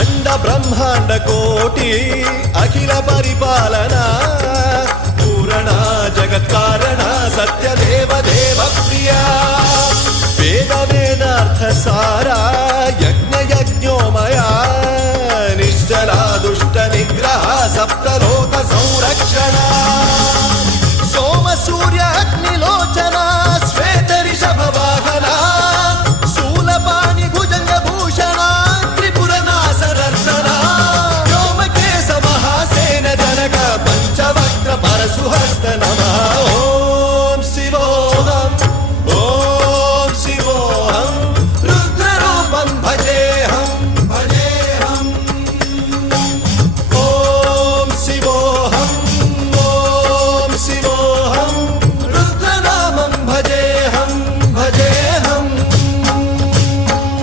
अंड ब्रह्मांड कोटि अखिल परिपालना पूरणा जगत्कारणा सत्यदेव देव प्रिया वेद वेदार्थ सारा यज्ञ यज्ञोमया निश्चला दुष्ट निग्रह सप्तलोक संरक्षणा